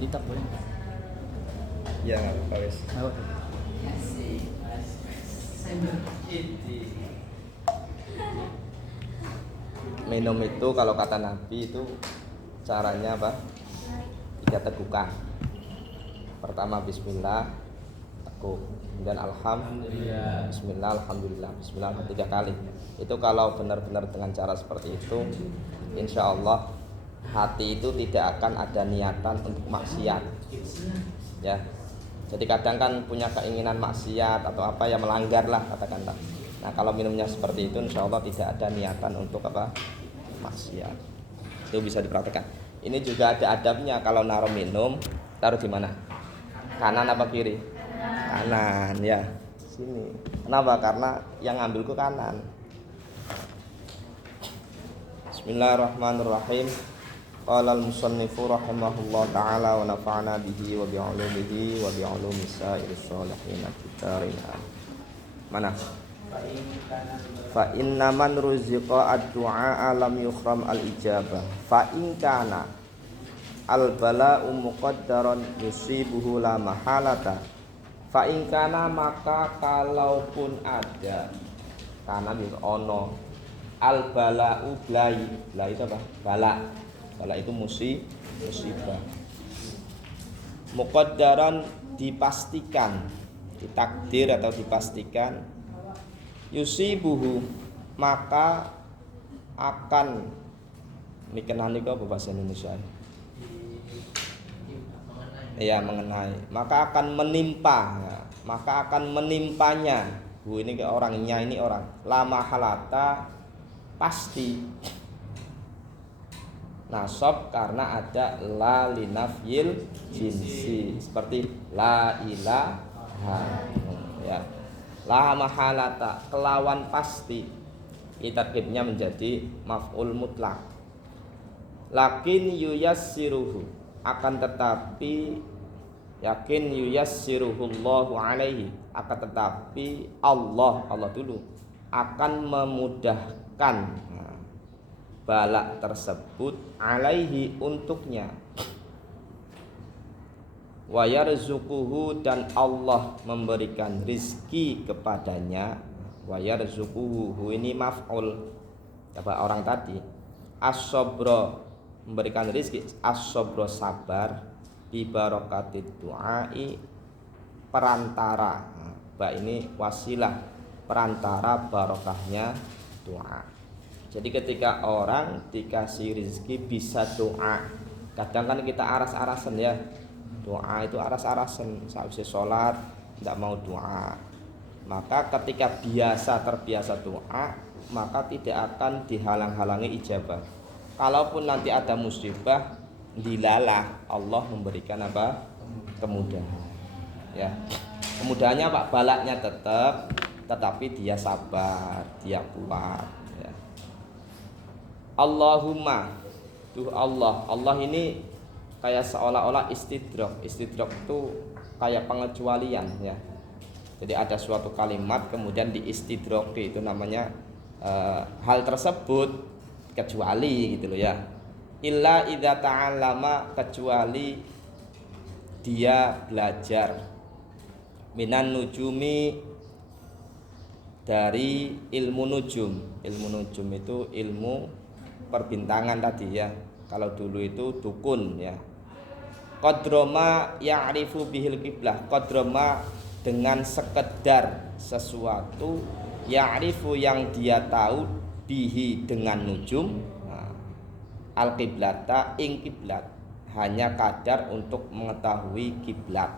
Dititap boleh? Ya nggak apa-apa wes. Apa? Minum itu kalau kata Nabi itu caranya apa? 3 tegukan. Pertama Bismillah, teguk. Kemudian Alhamdulillah, Bismillah, Alhamdulillah, Bismillah 3 kali. Itu kalau benar-benar dengan cara seperti itu, insya Allah hati itu tidak akan ada niatan untuk maksiat. Ya. Jadi kadang kan punya keinginan maksiat atau apa ya, melanggar lah katakanlah. Nah kalau minumnya seperti itu insya Allah tidak ada niatan untuk apa, maksiat. Itu bisa diperhatikan. Ini juga ada adabnya, kalau naruh minum taruh di mana? Kanan apa kiri? Kanan ya. Sini. Kenapa? Karena yang ngambil ke kanan. Bismillahirrahmanirrahim. Qala al-musannifu rahimahullah ta'ala wa nafa'na bihi wa bi'ulumihi wa bi'ulumi sa'iris sholihin fid-dharain. Mana? Fa inna man ruziqa ad-du'a lam yukhram al-ijabah. Fa in kana al-bala'u muqaddaran yusibuhu la mahalata. Fa in kana, maka kalaupun ada, karena bisa ono al-bala'u blai. Blai itu apa? Bala. Bala itu musibah. Muqaddaran dipastikan, ditakdir atau dipastikan. Yusibuhu, maka akan mikenani kok bahasa Indonesia. Ya, mengenai, maka akan menimpa, ya. Maka akan menimpanya. Ini ke orangnya, ini orang lama halata, pasti nasab karena ada la linafyil jinsi, seperti la ilaha, ya. La mahalata, kelawan pasti, tarkibnya menjadi maf'ul mutlak. Lakin yuyassiruhu, akan tetapi, yakin yuyassiruhullahu alaihi, akan tetapi Allah dulu akan memudahkan balak tersebut alaihi, untuknya. Wa yarzuquhu, dan Allah memberikan rizki kepadanya. Wa yarzuquhu, ini maf'ul apa orang tadi. As-sabra, memberikan rizki. As-sabra, sabar. Bi barakatid du'ai, perantara. Ba ini wasilah, perantara barokahnya doa. Jadi ketika orang dikasih rizki bisa doa. Kadang kan kita aras-arasan ya. Doa itu aras-arasan, sehabis sholat tidak mau doa. Maka ketika terbiasa doa, maka tidak akan dihalang-halangi ijabah. Kalaupun nanti ada musibah, dilalah Allah memberikan apa? Kemudahan. Ya. Kemudahannya Pak, balaknya tetap, tetapi dia sabar, dia kuat. Ya. Allahumma, tuh Allah ini kayak seolah-olah istidrak. Istidrak itu kayak pengecualian ya. Jadi ada suatu kalimat kemudian diistidroki, itu namanya hal tersebut kecuali gitu loh ya. Illa idza ta'allama, kecuali dia belajar minan nujumi, dari ilmu nujum. Ilmu nujum itu ilmu perbintangan tadi ya. Kalau dulu itu dukun ya. Qadroma ya'rifu bihil qiblah, qadroma dengan sekedar sesuatu, ya'rifu yang dia tahu, bihi dengan nujum, al qiblata ing kiblat, hanya kadar untuk mengetahui kiblat.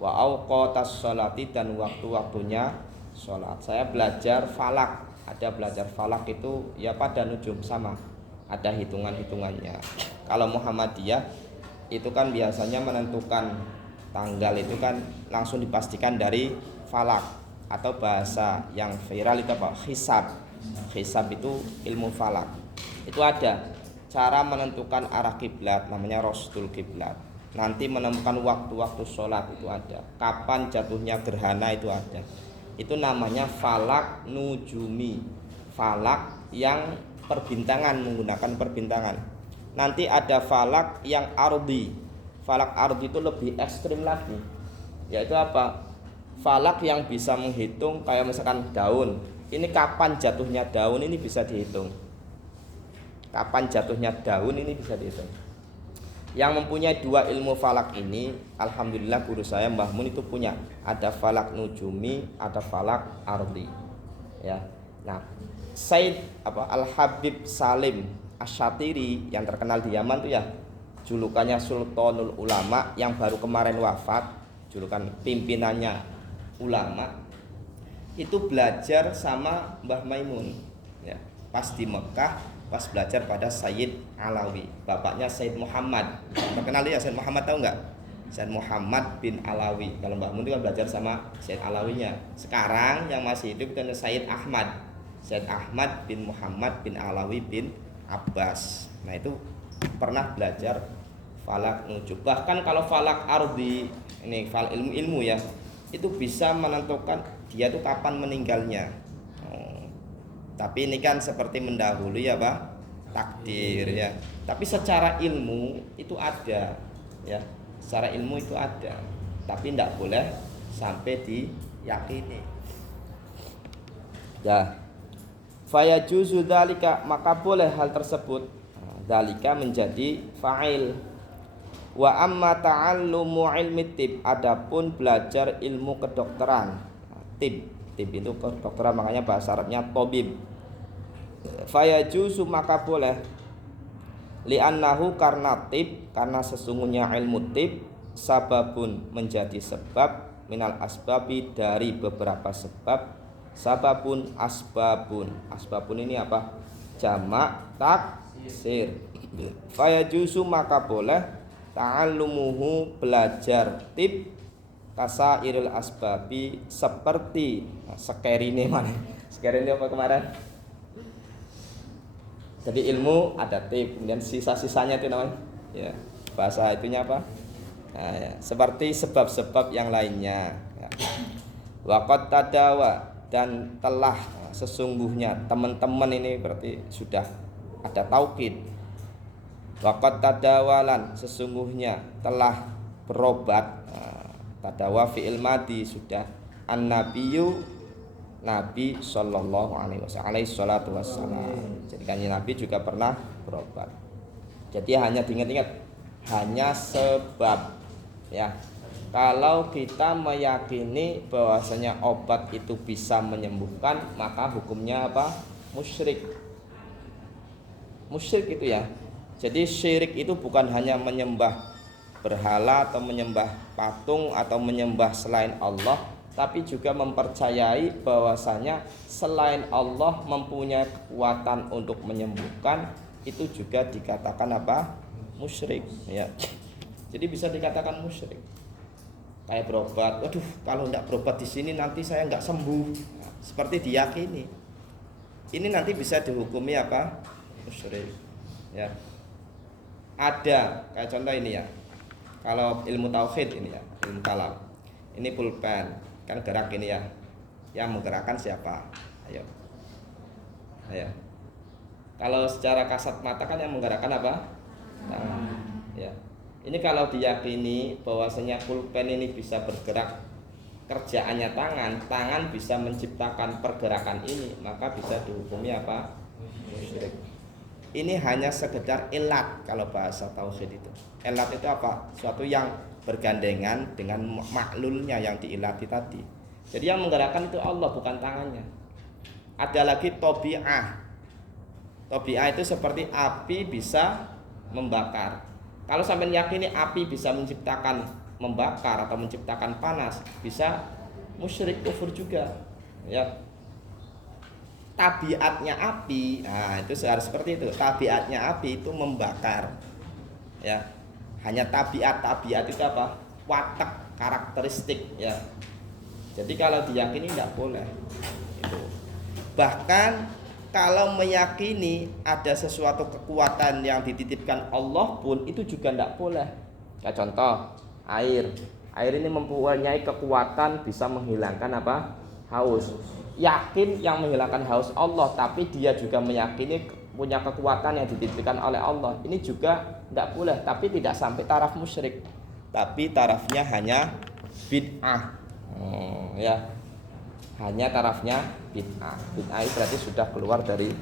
Wa auqatas sholati, dan waktu-waktunya sholat. Saya belajar falak, ada belajar falak itu ya pada nujum, sama ada hitungan-hitungannya. Kalau Muhammadiyah itu kan biasanya menentukan tanggal itu kan langsung dipastikan dari falak, atau bahasa yang viral itu apa? Hisab. Hisab itu ilmu falak. Itu ada cara menentukan arah kiblat, namanya rostul kiblat. Nanti menemukan waktu-waktu sholat itu ada. Kapan jatuhnya gerhana itu ada. Itu namanya falak nujumi. Falak yang perbintangan, menggunakan perbintangan. Nanti ada falak yang ardi. falak ardi itu lebih ekstrim lagi. Yaitu apa? Falak yang bisa menghitung kayak misalkan daun. Ini kapan jatuhnya daun ini bisa dihitung. Kapan jatuhnya daun ini bisa dihitung. Yang mempunyai dua ilmu falak ini, alhamdulillah guru saya Mbah Mun itu punya. Ada falak nujumi, ada falak ardi. Ya. Nah, Said Al-Habib Salim Asy-Syatiri yang terkenal di Yaman tuh ya, julukannya Sultanul Ulama yang baru kemarin wafat, julukan pimpinannya ulama, itu belajar sama Mbah Maimun ya, pas di Mekah, pas belajar pada Sayyid Alawi, bapaknya Sayyid Muhammad. Terkenal ya Sayyid Muhammad, tahu nggak? Sayyid Muhammad bin Alawi. Kalau Mbah Mun itu kan belajar sama Sayyid Alawinya. Sekarang yang masih hidup itu Sayyid Ahmad. Sayyid Ahmad bin Muhammad bin Alawi bin Abbas. Nah itu pernah belajar falak nujum. Bahkan kalau falak ardi, ini ilmu ya, itu bisa menentukan dia tuh kapan meninggalnya. Tapi ini kan seperti mendahului apa? Takdir ya. Tapi secara ilmu itu ada ya. Secara ilmu itu ada. Tapi tidak boleh sampai diyakini. Ya. Fayajuzu dzalika, maka boleh hal tersebut. Dzalika menjadi fa'il. Wa amma ta'allumu ilmi tib, adapun belajar ilmu kedokteran. Tib itu kedokteran, makanya bahasa Arabnya tabib. Fayajuzu, maka boleh. Li'annahu, karena tib, karena sesungguhnya ilmu tib sababun, menjadi sebab, minal asbabi, dari beberapa sebab. Sababun asbabun ini apa? Jamak taksir. Fayajuzu, maka boleh ta'allumuhu, belajar tib, kasairil asbabi, seperti sekerine mana? Sekerine apa kemarin? Jadi ilmu ada tib, kemudian sisa-sisanya itu namanya ya, bahasa itunya apa? Nah, ya, seperti sebab-sebab yang lainnya ya. Waqad tadawa, dan telah, sesungguhnya teman-teman ini berarti sudah ada taukid. Waqad tadawalan, sesungguhnya telah berobat. Tadawa fi'il madi, sudah an-nabiyyu, Nabi sallallahu alaihi wasallam. Jadi kan Nabi juga pernah berobat. Jadi hanya diingat-ingat, hanya sebab ya. Kalau kita meyakini bahwasanya obat itu bisa menyembuhkan, maka hukumnya apa? Musyrik. Musyrik itu ya. Jadi syirik itu bukan hanya menyembah berhala atau menyembah patung atau menyembah selain Allah, tapi juga mempercayai bahwasanya selain Allah mempunyai kekuatan untuk menyembuhkan, itu juga dikatakan apa? Musyrik ya. Jadi bisa dikatakan musyrik. Kayak berobat, waduh kalau tidak berobat di sini nanti saya nggak sembuh. Nah, seperti diyakini. Ini nanti bisa dihukumi apa? Musyrik. Ya. Ada kayak contoh ini ya. Kalau ilmu tauhid ini ya, ilmu kalam. Ini pulpen, kan gerak ini ya. Yang menggerakkan siapa? Ayo. Ayo. Kalau secara kasat mata kan yang menggerakkan apa? Tangan. Ya. Ini kalau diyakini bahwasanya pulpen ini bisa bergerak, kerjaannya tangan bisa menciptakan pergerakan ini, maka bisa dihukumi apa? Musyrik. Ini hanya sekedar ilat kalau bahasa tauhid itu. Ilat itu apa? Suatu yang bergandengan dengan maklulnya yang diilati tadi. Jadi yang menggerakkan itu Allah, bukan tangannya. Ada lagi tobi'ah. Tobi'ah itu seperti api bisa membakar. Kalau sampai yakini api bisa menciptakan membakar atau menciptakan panas, bisa musyrik, kufur juga. Ya. Tabiatnya api, nah itu harus seperti itu. Tabiatnya api itu membakar. Ya. Hanya tabiat itu apa? Watak, karakteristik ya. Jadi kalau diyakini tidak boleh. Itu. Bahkan kalau meyakini ada sesuatu kekuatan yang dititipkan Allah pun itu juga tidak boleh. Kayak contoh air. Air ini mempunyai kekuatan bisa menghilangkan apa? Haus. Yakin yang menghilangkan haus Allah, tapi dia juga meyakini punya kekuatan yang dititipkan oleh Allah. Ini juga tidak boleh, tapi tidak sampai taraf musyrik. tapi tarafnya hanya bid'ah. Ya. Hanya tarafnya bid'ah. Bid'ah itu berarti sudah keluar dari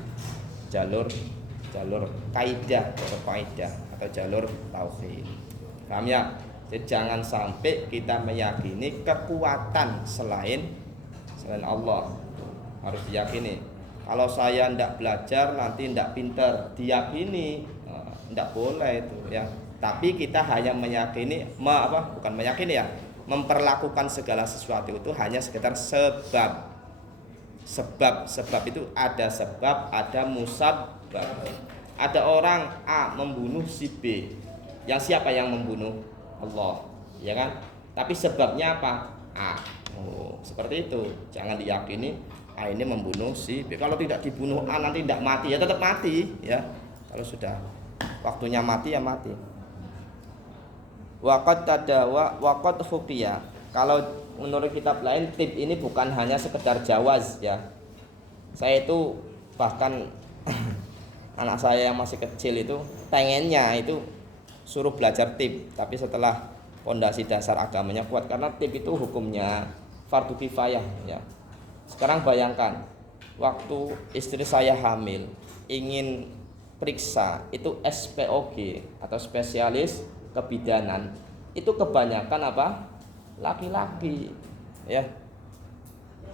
jalur kaidah atau jalur tauhid. Paham ya? Jadi jangan sampai kita meyakini kekuatan selain Allah. Harus diyakini. Kalau saya tidak belajar nanti tidak pinter, diyakini tidak boleh itu ya. Tapi kita hanya meyakini bukan meyakini ya, memperlakukan segala sesuatu itu hanya sekitar sebab itu ada sebab, ada musabbab. Ada orang A membunuh si B. Yang siapa yang membunuh? Allah, ya kan? Tapi sebabnya apa? A. Seperti itu. Jangan diyakini A ini membunuh si B. Kalau tidak dibunuh A nanti tidak mati, ya tetap mati, ya. Kalau sudah waktunya mati ya mati. Waqad tadawa waqad fuqiya. Kalau menurut kitab lain tip ini bukan hanya sekedar jawaz ya. Saya itu bahkan anak saya yang masih kecil itu pengennya itu suruh belajar tip, tapi setelah pondasi dasar agamanya kuat, karena tip itu hukumnya fardu kifayah ya. Sekarang bayangkan waktu istri saya hamil ingin periksa itu SPOG atau spesialis kebidanan, itu kebanyakan laki-laki ya.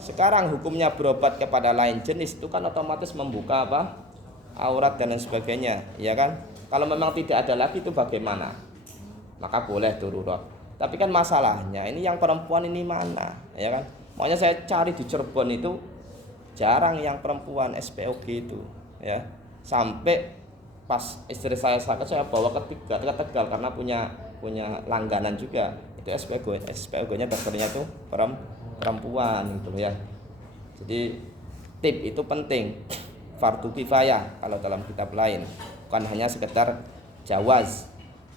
Sekarang hukumnya berobat kepada lain jenis itu kan otomatis membuka aurat dan lain sebagainya, ya kan? Kalau memang tidak ada lagi itu bagaimana? Maka boleh darurat. Tapi kan masalahnya ini yang perempuan ini mana, ya kan? Makanya saya cari di Cirebon itu jarang yang perempuan SPOG itu, ya. Sampai pas istri saya sakit saya bawa ke Tegal karena punya langganan juga. Itu SPOG-nya dokternya tuh perempuan gitu ya. Jadi tip itu penting, fardu kifayah kalau dalam kitab lain, bukan hanya sekedar jawaz.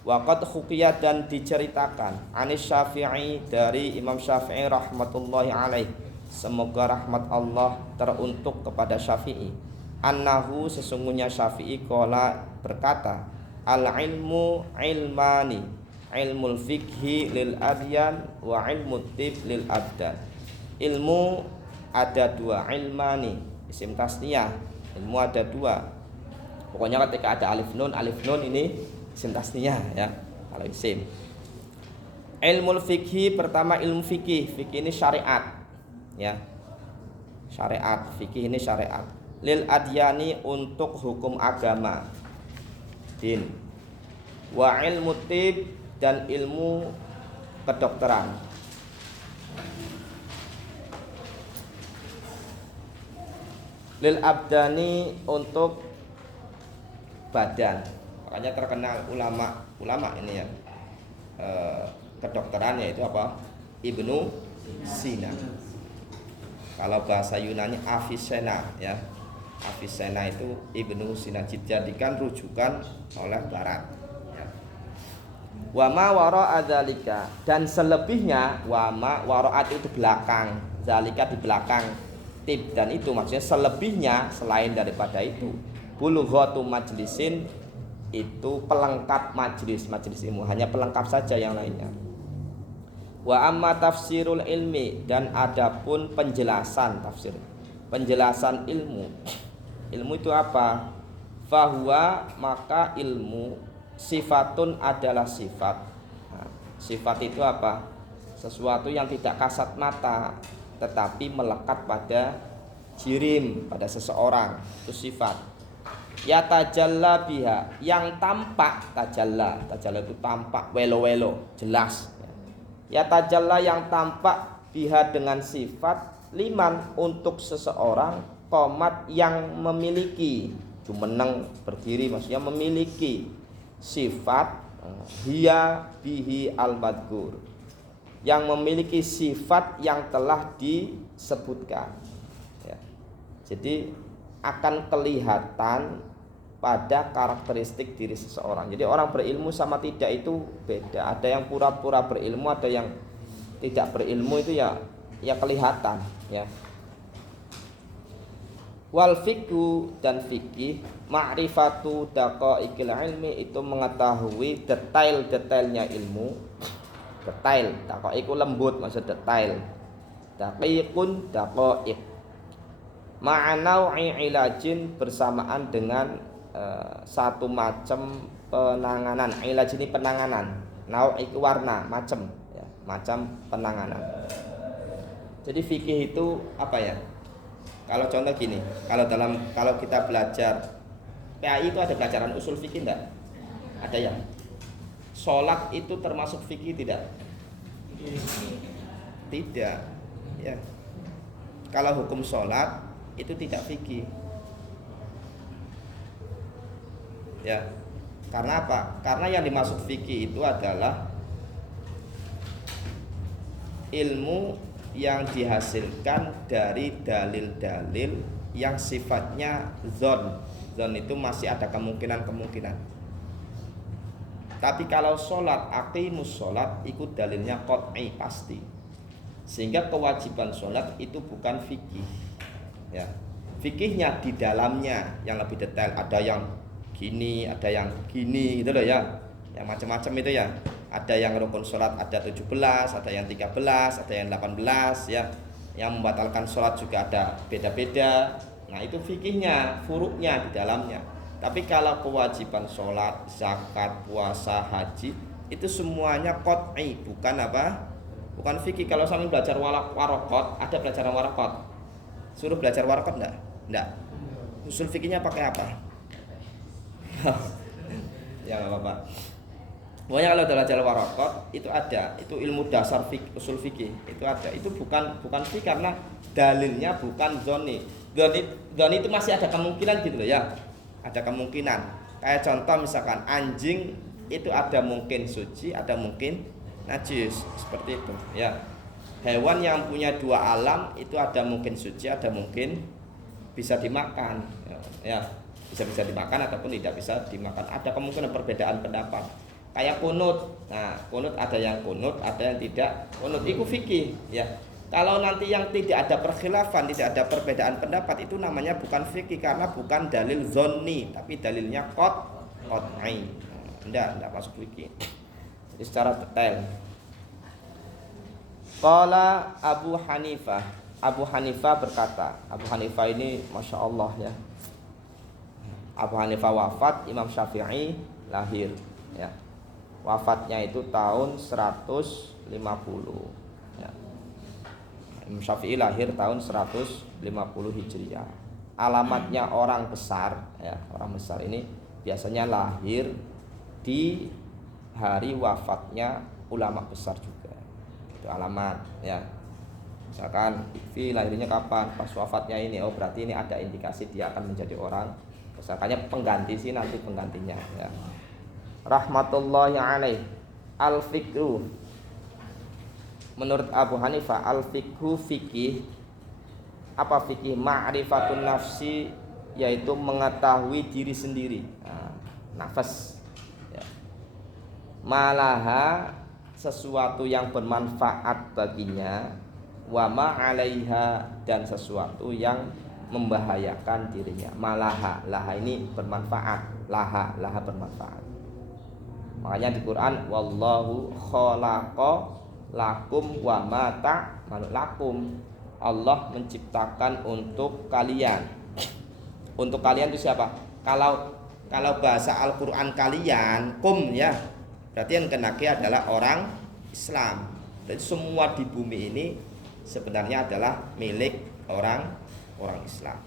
Waqad hukiya dan diceritakan Anis Syafi'i dari Imam Syafi'i rahmatullahi alaih, semoga rahmat Allah teruntuk kepada Syafi'i, annahu sesungguhnya Syafi'i qala berkata, al ilmu ilmani, ilmul fikhi lil adyan wa ilmu tib lil abdan. Ilmu ada dua, ilmani isim tasniyah, ilmu ada dua. Pokoknya ketika ada alif nun ini isim tasniyah ya, kalau isim. Ilmul fikhi pertama ilmu fikih ini syariat ya. Syariat, fikih ini syariat. Lil adyani untuk hukum agama din. Wa ilmu tib dan ilmu kedokteran. Lil abdani untuk badan. Makanya terkenal ulama ini ya, kedokteran yaitu Ibnu Sina. Kalau bahasa Yunani Avicenna ya. Avicenna itu Ibnu Sina, dijadikan rujukan oleh Barat ya. Wa ma wara'a dzalika, dan selebihnya wa ma wara'at itu belakang, zalika di belakang tib, dan itu maksudnya selebihnya selain daripada itu bulughatu majlisin, itu pelengkap majelis ilmu, hanya pelengkap saja yang lainnya. Wa amma tafsirul ilmi, dan adapun penjelasan tafsir, penjelasan ilmu itu apa? Fahuwa, maka ilmu sifatun adalah sifat. Nah, sifat itu apa? Sesuatu yang tidak kasat mata tetapi melekat pada jirim, pada seseorang, itu sifat. Ya tajalla biha, yang tampak, tajalla itu tampak, welo jelas. Ya tajalla yang tampak biha dengan sifat, liman untuk seseorang, qomat yang memiliki, jumeneng berdiri maksudnya memiliki sifat, hiya bihi al-madhkur, yang memiliki sifat yang telah disebutkan ya. Jadi akan kelihatan pada karakteristik diri seseorang. Jadi orang berilmu sama tidak itu beda. Ada yang pura-pura berilmu, ada yang tidak berilmu, itu ya kelihatan ya. Wal fiqhu, dan fikih, ma'rifatu daqaiqil ilmi, itu mengetahui detail-detailnya ilmu. detail. Daqiq iku lembut, maksud detail. Daqiqun daqaiq. Ma'anau'i ilajin bersamaan dengan satu macam penanganan. Ilaj ini penanganan. Nau' itu warna, macam ya, macam penanganan. Jadi fikih itu apa ya? Kalau contoh gini, kalau kita belajar PAI itu ada pelajaran usul fikih enggak? Ada ya? Sholat itu termasuk fikih tidak? Tidak. Ya. Kalau hukum sholat itu tidak fikih. Ya. Karena apa? Karena yang dimaksud fikih itu adalah ilmu yang dihasilkan dari dalil-dalil yang sifatnya zon. Zon itu masih ada kemungkinan-kemungkinan. Tapi kalau sholat, aqimus sholat, ikut dalilnya qat'i, pasti. Sehingga kewajiban sholat itu bukan fikih. Ya. Fikihnya di dalamnya yang lebih detail. Ada yang gini, ada yang gini, gitu loh ya. Yang macam-macam itu ya. Ada yang rukun sholat ada 17, ada yang 13, ada yang 18 ya. Yang membatalkan sholat juga ada beda-beda. Nah itu fikihnya, furuknya di dalamnya. Tapi kalau kewajiban sholat, zakat, puasa, haji itu semuanya qat'i, bukan apa? Bukan fikih. Kalau sambil belajar waraqat, ada pelajaran waraqat. Suruh belajar waraqat enggak? Usul fikihnya pakai apa? Ya enggak apa-apa. Pokoknya kalau belajar waraqat itu ada, itu ilmu dasar usul fikih, itu ada. Itu bukan fikih karena dalilnya bukan zoni. Zoni itu masih ada kemungkinan gitu loh ya. Ada kemungkinan. Kayak contoh misalkan anjing itu ada mungkin suci, ada mungkin najis, seperti itu ya. Hewan yang punya dua alam itu ada mungkin suci, ada mungkin bisa dimakan ya. Bisa dimakan ataupun tidak bisa dimakan. Ada kemungkinan perbedaan pendapat. Kayak kunut. Nah, kunut ada yang kunut, ada yang tidak kunut. Itu fikih ya. Kalau nanti yang tidak ada perkhilafan, tidak ada perbedaan pendapat, itu namanya bukan fikih karena bukan dalil zonni, tapi dalilnya qat'i. Enggak masuk fikih. Jadi secara detail. Qala Abu Hanifah. Abu Hanifah berkata, Abu Hanifah ini Masya Allah ya. Abu Hanifah wafat, Imam Syafi'i lahir ya. Wafatnya itu tahun 150 ya. Imam Syafi'i lahir tahun 150 Hijriah. Alamatnya orang besar ya, orang besar ini biasanya lahir di hari wafatnya ulama besar juga. Itu alamat ya. Misalkan Ikfi lahirnya kapan? Pas wafatnya ini. Oh berarti ini ada indikasi dia akan menjadi orang besar. Makanya pengganti sih nanti penggantinya ya. Rahmatullahi alaih. Al-fikru, menurut Abu Hanifah, al-fikhu fikih. Apa fikih? Ma'rifatun nafsi, yaitu mengetahui diri sendiri. Nafas ya. Malaha, sesuatu yang bermanfaat baginya. Wa ma'alaiha, dan sesuatu yang membahayakan dirinya. Malaha, laha ini bermanfaat. Laha bermanfaat. Makanya di Quran wallahu khalaqa lakum wa ma ta'malun. Allah menciptakan untuk kalian. Untuk kalian itu siapa? Kalau bahasa Al-Qur'an kalian kum ya. Berarti yang kenaki adalah orang Islam. Jadi semua di bumi ini sebenarnya adalah milik orang Islam.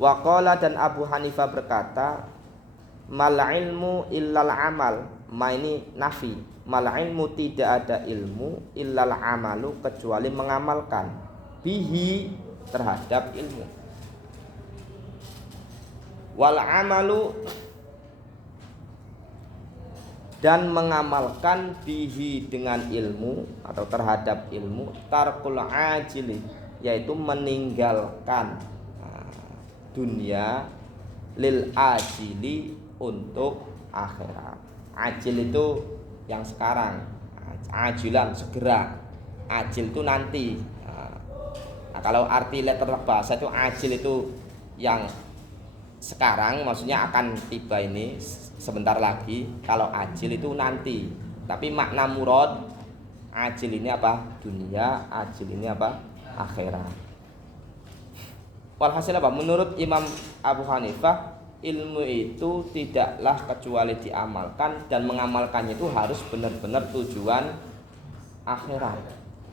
Wa qala, dan Abu Hanifah berkata, mal ilmu illal amal. Ma ini nafi. Mal ilmu, tidak ada ilmu, illal amalu, kecuali mengamalkan bihi, terhadap ilmu. Wal amalu, dan mengamalkan bihi, dengan ilmu atau terhadap ilmu, tarkul ajili, yaitu meninggalkan dunia, lil ajili, untuk akhirat. Ajil itu yang sekarang, ajilan segera, ajil itu nanti. Nah, kalau arti letter bahasa itu ajil itu yang sekarang, maksudnya akan tiba ini sebentar lagi. Kalau ajil itu nanti Tapi makna murad ajil ini apa? Dunia, ajil ini apa? Akhirat. Walhasil apa? Menurut Imam Abu Hanifah, ilmu itu tidaklah kecuali diamalkan, dan mengamalkannya itu harus benar-benar tujuan akhirat.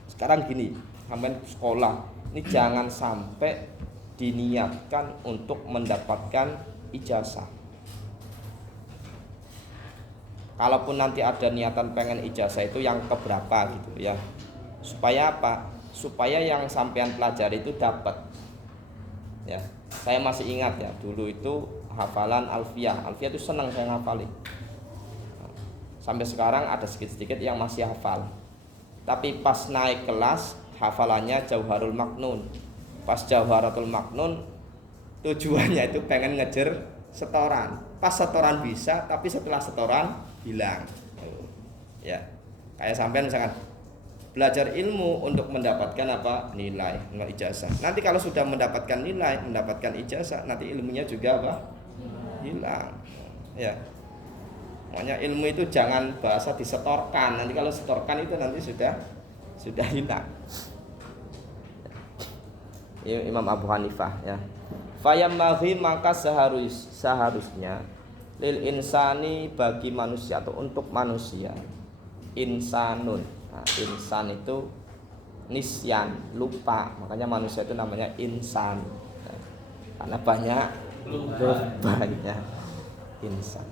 Sekarang gini, sampai sekolah ini jangan sampai diniatkan untuk mendapatkan ijazah. Kalaupun nanti ada niatan pengen ijazah itu yang keberapa gitu ya. Supaya apa? Supaya yang sampean pelajari itu dapat. Ya, saya masih ingat ya, dulu itu hafalan alfiyah. Alfiyah itu senang saya ngafalin. Sampai sekarang ada sedikit-sedikit yang masih hafal. Tapi pas naik kelas hafalannya Jauharul Maknun. Pas Jauharatul Maknun tujuannya itu pengen ngejar setoran. Pas setoran bisa, tapi setelah setoran hilang. Ya, kayak sampean misalkan belajar ilmu untuk mendapatkan apa? Nilai, ijazah. Nanti kalau sudah mendapatkan nilai, mendapatkan ijazah, nanti ilmunya juga apa? Hilang. Ya. Makanya ilmu itu jangan bahasa disetorkan. Nanti kalau setorkan itu nanti sudah hilang. Imam Abu Hanifah ya. Fayamaghi, maka seharusnya lil insani, bagi manusia atau untuk manusia, insanun. Nah, insan itu nisyan, lupa. Makanya manusia itu namanya insan. Nah, karena banyak insan.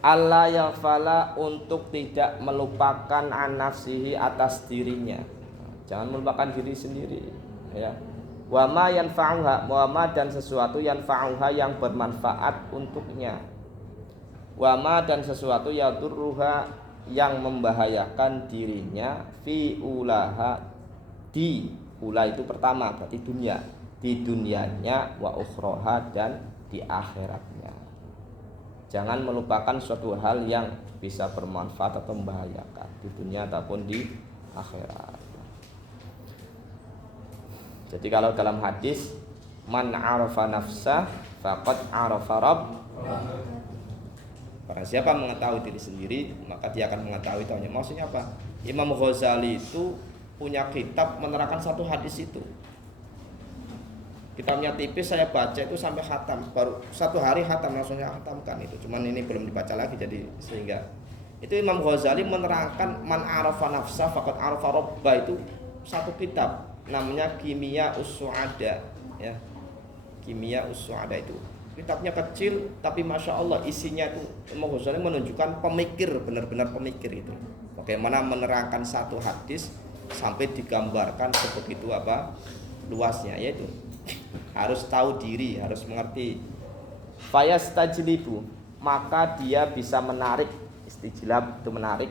Allah yaghfala, untuk tidak melupakan an nafsihi, atas dirinya. Nah, jangan melupakan diri sendiri ya. Wa ma yanfa'uha, wa ma, dan sesuatu yanfa'uha, yang bermanfaat untuknya. Wa ma, dan sesuatu yadurruha, yang membahayakan dirinya, fi ulaha, di ula itu pertama berarti dunia, di dunianya, wa ukhroha, dan di akhiratnya. Jangan melupakan suatu hal yang bisa bermanfaat atau membahayakan di dunia ataupun di akhirat. Jadi kalau dalam hadis, man arafa nafsah faqad arafa rabb. Barang siapa mengetahui diri sendiri, maka dia akan mengetahui Tuhannya. Maksudnya apa? Imam Ghazali itu punya kitab menerangkan satu hadis itu. Kitabnya tipis, saya baca itu sampai khatam. Baru satu hari khatam, langsung saya khatamkan itu. Cuman ini belum dibaca lagi, jadi sehingga itu Imam Ghazali menerangkan man arafa nafsa faqad arafa rabba, itu satu kitab namanya Kimia Us-Su'ada ya. Kimia Us-Su'ada itu kitabnya kecil, tapi masya Allah isinya itu Imam Ghazali menunjukkan pemikir, benar-benar pemikir itu. Bagaimana menerangkan satu hadis sampai digambarkan sebegitu apa luasnya, yaitu harus tahu diri, harus mengerti. Fayastajlibu, maka dia bisa menarik, istijlab itu menarik,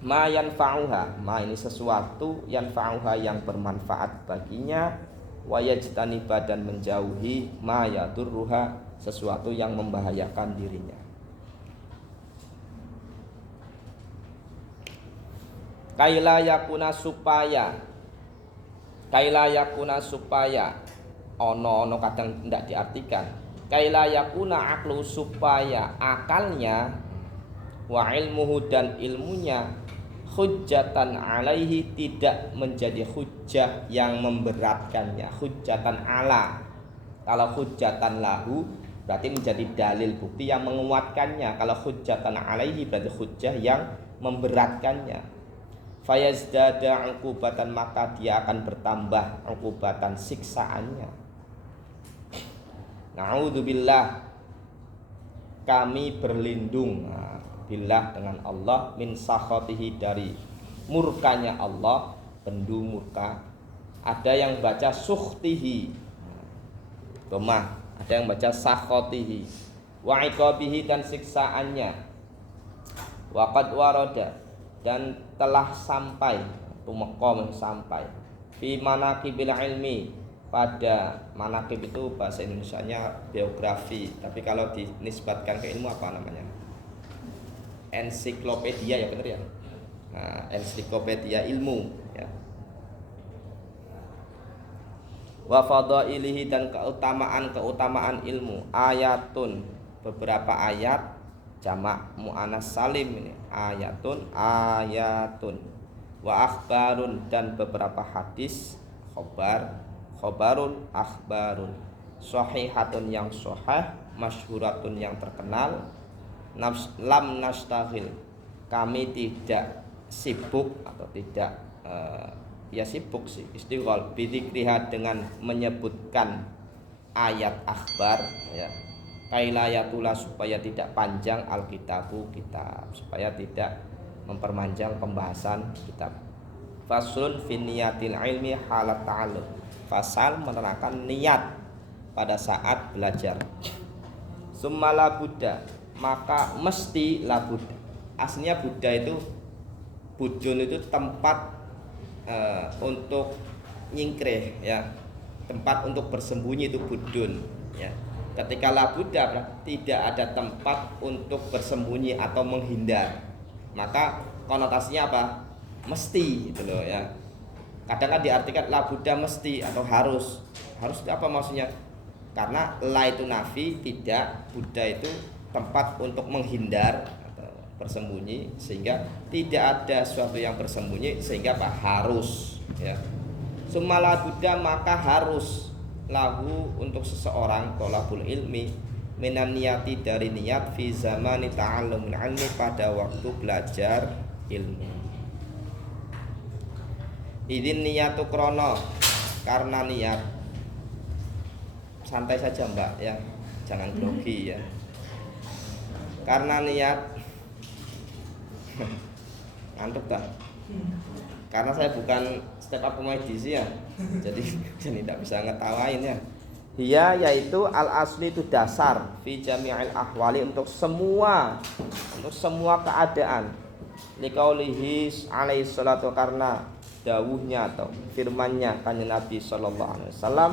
ma yanfa'uha, ma ini sesuatu, yanfa'uha, yang bermanfaat baginya, wa yajtaniba, dan menjauhi, ma yadurruha, sesuatu yang membahayakan dirinya. Kaila yakuna, supaya ono kadang tidak diartikan. Kaila yakuna aklu, supaya akalnya, wa ilmuhu, dan ilmunya, hujjatan alaihi, tidak menjadi hujjah yang memberatkannya. Hujjatan ala, kalau hujjatan lahu berarti menjadi dalil bukti yang menguatkannya. Kalau hujjatan alaihi berarti hujjah yang memberatkannya. Fayazdada uqubatan, maka dia akan bertambah uqubatan, siksaannya. Na'udzubillah, kami berlindung, billah dengan Allah, min sakhotihi, dari murkanya Allah, bendu murka. Ada yang baca sukhtihi, domah, ada yang baca sakhotihi, wa iqabihi, dan siksaannya. Wa qad warada, dan telah sampai, tumekom sampai, fi manaqibil ilmi, pada manaqib itu bahasa Indonesianya biografi, tapi kalau dinisbatkan ke ilmu apa namanya? Ensiklopedia, ya benar ya. Nah, ensiklopedia ilmu ya. Wa fadailihi, dan keutamaan ilmu, ayatun, beberapa ayat, jamak muannas salim ini ayatun wa akhbarun dan beberapa hadis khobarun akhbarun sahihatun yang sahih masyhuratun yang terkenal lam nastaghil kami tidak sibuk atau tidak ya sibuk sih istighol bidzikriha dengan menyebutkan ayat akhbar ya kailayatula supaya tidak panjang alkitabu kitab supaya tidak memperpanjang pembahasan kitab. Faslun fi niyatil ilmi halat ta'allum. Fasal menerangkan niat pada saat belajar. Summa la Buddha, maka mesti la Buddha. Aslinya Buddha itu budun itu tempat untuk nyingkreh ya. Tempat untuk bersembunyi itu budun ya. Ketika la Buddha tidak ada tempat untuk bersembunyi atau menghindar. Maka konotasinya apa? Mesti gitu loh ya. Kadang kan diartikan la Buddha mesti atau harus. Harus itu apa maksudnya? Karena la itu nafi, tidak, Buddha itu tempat untuk menghindar atau bersembunyi sehingga tidak ada sesuatu yang bersembunyi sehingga apa? Harus ya. Sumala Buddha maka harus lahu untuk seseorang tolabul ilmi minan niyati dari niat fi zamani ta'allumul ilmi pada waktu belajar ilmu. Idin niyatu krono karena niat santai saja mbak ya jangan grogi ya karena niat ngantuk dah karena saya bukan step up komedisi ya jadi tidak bisa ngetawain ya. Hiya yaitu al asli itu dasar fi jami'il ahwali untuk semua keadaan. Liqaulihi alaihi salatu karena dawuhnya atau firmannya kanjeng Nabi sallallahu alaihi wasallam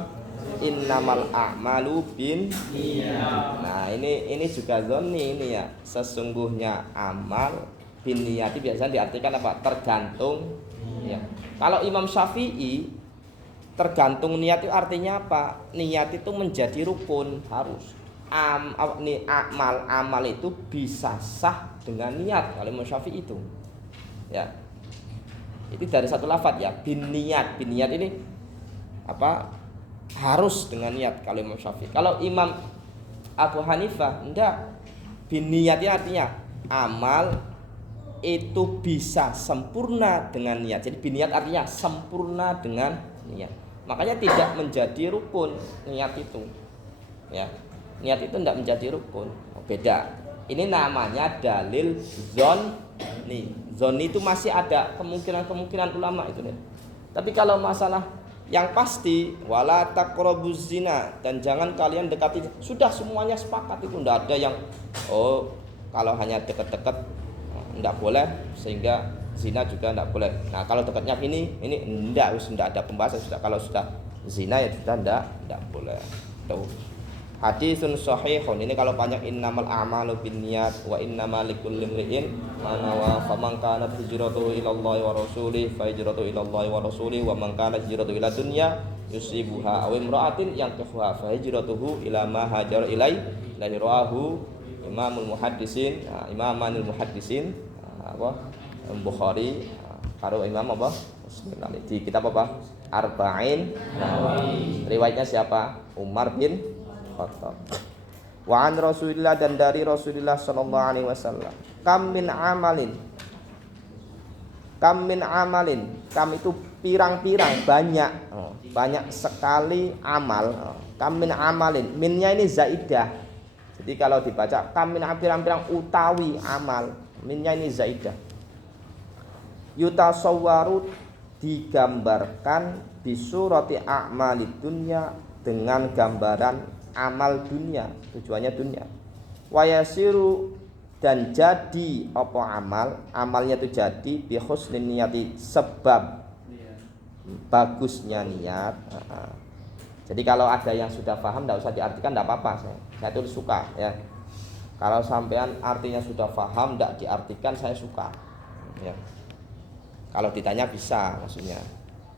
innamal a'malu bin niyat. Nah, ini juga zonni ini ya. Sesungguhnya amal bin niyati biasanya diartikan apa? Tergantung ya. Kalau Imam Syafi'i tergantung niat itu artinya apa? Niat itu menjadi rukun harus. Amal itu bisa sah dengan niat kalau Imam Syafi'i itu. Ya. Itu dari satu lafadz ya, bin niat. Bin niat ini apa? Harus dengan niat kalau Imam Syafi'i. Kalau Imam Abu Hanifah enggak. Bin niat artinya amal itu bisa sempurna dengan niat. Jadi bin niat artinya sempurna dengan niat. Makanya tidak menjadi rukun niat itu. Ya. Niat itu tidak menjadi rukun. Beda. Ini namanya dalil zonni. Zonni itu masih ada kemungkinan ulama itu deh. Tapi kalau masalah yang pasti wala taqrabuz zina dan jangan kalian dekati, sudah semuanya sepakat itu tidak ada yang kalau hanya dekat-dekat tidak boleh sehingga zina juga tidak boleh. Nah kalau dekatnya ini tidak ada pembahasan sudah. Kalau sudah zina ya sudah tidak boleh. Tuh. Hadisun sahihun ini kalau banyak innamal a'malu binniyat wa innamal likulli imri'in ma nawa faman kanat hijratuhu ila Allah wa rasulih fa hijratuhu ila Allah wa rasulih wa man kanat hijratuhu ila dunya yusibuha aw imra'atin yankihuha fa hijratuhu ila ma hajar ilai la rawahu Imamul Muhaddisin Imamanul Muhaddisin Bukhari karo Imam apa Muslim di kitab apa Arba'in Nawawi riwayatnya siapa Umar bin Khattab. Wa an Rasulillah dan dari Rasulullah sallallahu alaihi wasallam. Kam min amalin. Kam itu pirang-pirang banyak. Banyak sekali amal. Kam min amalin. Minnya ini zaidah. Jadi kalau dibaca kam min pirang-pirang utawi amal. Minnya ini zaidah. Yutasawwaru digambarkan di surati a'malid dunya dengan gambaran amal dunia, tujuannya dunia. Wayasiru dan jadi apa amalnya itu jadi bi husnin niyati sebab bagusnya niat. Jadi kalau ada yang sudah paham tidak usah diartikan, tidak apa-apa. Saya itu suka ya. Kalau sampean artinya sudah paham tidak diartikan, saya suka. Ya. Kalau ditanya bisa maksudnya.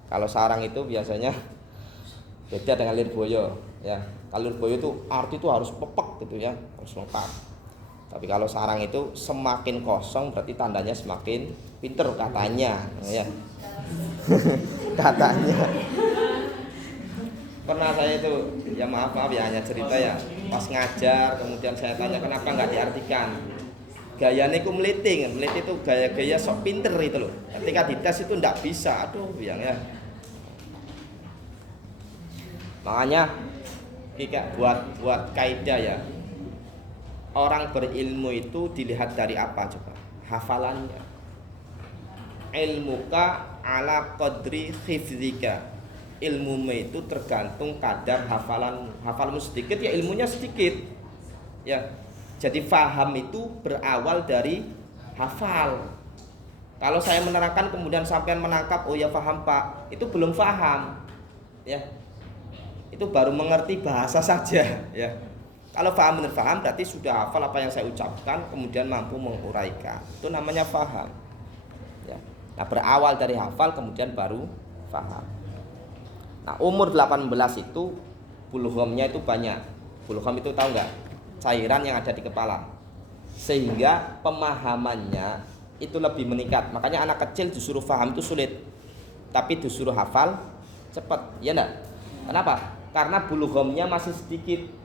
Kalau sarang itu biasanya beda dengan lirboyo ya. Kalau lirboyo itu arti itu harus pepek gitu ya, harus lengkap. Tapi kalau sarang itu semakin kosong berarti tandanya semakin pinter katanya, ya. Katanya. Pernah saya itu, ya maaf ya hanya cerita ya. Pas ngajar kemudian saya tanya kenapa nggak diartikan. Gayanya itu meliti itu gaya-gaya sok pinter itu loh. Ketika dites itu nggak bisa, aduh yang ya. Makanya kita buat kaidah ya. Orang berilmu itu dilihat dari apa coba? Hafalannya. Ilmuka ala qadri hifdzika. Ilmumu itu tergantung kadar hafalanmu. Hafalmu sedikit ya ilmunya sedikit. Ya. Jadi faham itu berawal dari hafal. Kalau saya menerangkan kemudian sampean menangkap, oh ya paham Pak, itu belum paham. Ya. Itu baru mengerti bahasa saja, ya. Kalau paham benar paham berarti sudah hafal apa yang saya ucapkan, kemudian mampu menguraikan. Itu namanya paham. Ya. Nah, berawal dari hafal kemudian baru paham. Nah, umur 18 itu bulghomnya itu banyak. Bulghom itu tahu nggak? Cairan yang ada di kepala. Sehingga pemahamannya itu lebih meningkat. Makanya anak kecil disuruh paham itu sulit. Tapi disuruh hafal cepat, ya enggak? Kenapa? Karena bulghomnya masih sedikit.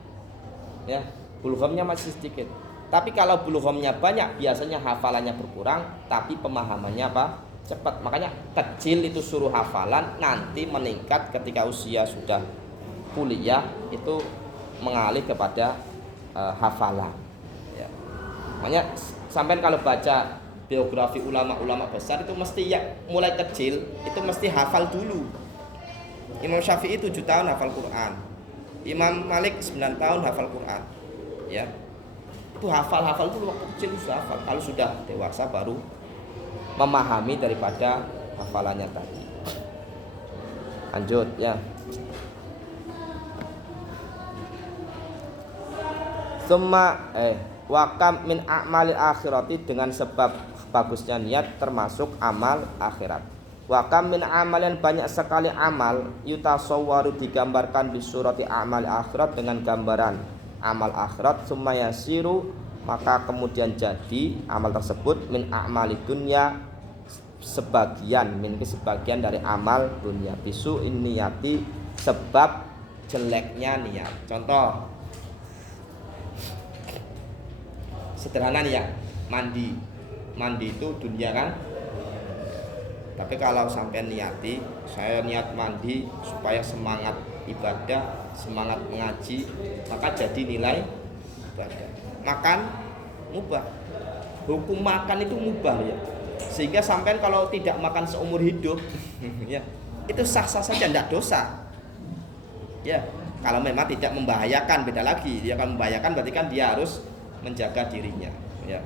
Ya, bulghomnya masih sedikit. Tapi kalau bulghomnya banyak, biasanya hafalannya berkurang, tapi pemahamannya apa? Cepat. Makanya kecil itu suruh hafalan, nanti meningkat ketika usia sudah kuliah itu mengalih kepada hafalan. Ya. Makanya sampai kalau baca biografi ulama-ulama besar itu mesti ya mulai kecil itu mesti hafal dulu. Imam Syafi'i 7 tahun hafal Quran. Imam Malik 9 tahun hafal Quran. Ya. Itu hafal dulu waktu kecil sudah hafal. Kalau sudah dewasa baru memahami daripada hafalannya tadi. Lanjut ya. Summa wakam min a'malil akhirati, dengan sebab bagusnya niat termasuk amal akhirat. Wakam min amalin, banyak sekali amal yutasawwaru, digambarkan di surati amal akhirat dengan gambaran amal akhirat. Summa yasiru, maka kemudian jadi amal tersebut min a'mali dunya, sebagian dari amal dunia. Bisu niyati, sebab jeleknya niat. Contoh sederhana nih ya, mandi itu dunia kan. Tapi kalau sampai niati, saya niat mandi supaya semangat ibadah, semangat mengaji, maka jadi nilai ibadah. Makan mubah, hukum makan itu mubah ya. Sehingga sampai kalau tidak makan seumur hidup ya, itu sah-sah saja, tidak dosa. Ya, kalau memang tidak membahayakan, beda lagi. Dia akan membahayakan berarti kan dia harus menjaga dirinya, ya.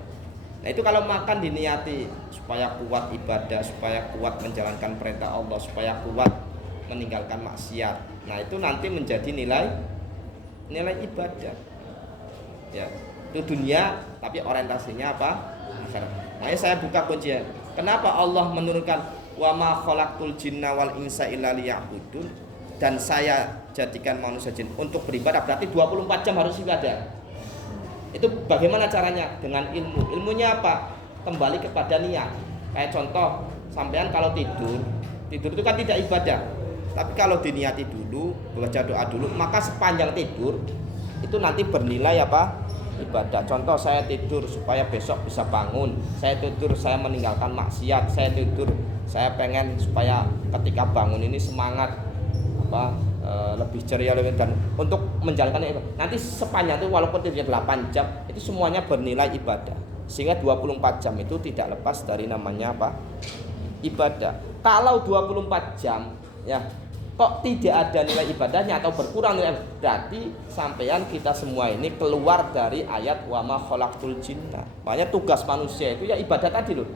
Nah, itu kalau makan diniati supaya kuat ibadah, supaya kuat menjalankan perintah Allah, supaya kuat meninggalkan maksiat. Nah, itu nanti menjadi nilai ibadah. Ya, itu dunia tapi orientasinya apa? Akhirat. Makanya saya buka kuncinya. Kenapa Allah menurunkan wa ma khalaqtul jinna wal insa illa liya'budun, dan saya jadikan manusia jin untuk beribadah, berarti 24 jam harus ibadah. Itu bagaimana caranya? Dengan ilmu. Ilmunya apa? Kembali kepada niat. Kayak contoh, sampean kalau tidur itu kan tidak ibadah. Tapi kalau diniati dulu, baca doa dulu, maka sepanjang tidur itu nanti bernilai apa? Ibadah. Contoh, saya tidur supaya besok bisa bangun. Saya tidur saya meninggalkan maksiat. Saya tidur saya pengen supaya ketika bangun ini semangat lebih ceria dan untuk menjalankan itu. Nanti sepanjang itu walaupun tidak 8 jam itu semuanya bernilai ibadah. Sehingga 24 jam itu tidak lepas dari namanya apa? Ibadah. Kalau 24 jam ya kok tidak ada nilai ibadahnya atau berkurang nilai, berarti sampean kita semua ini keluar dari ayat wa ma khalaqtul jinna. Makanya tugas manusia itu ya ibadah tadi loh.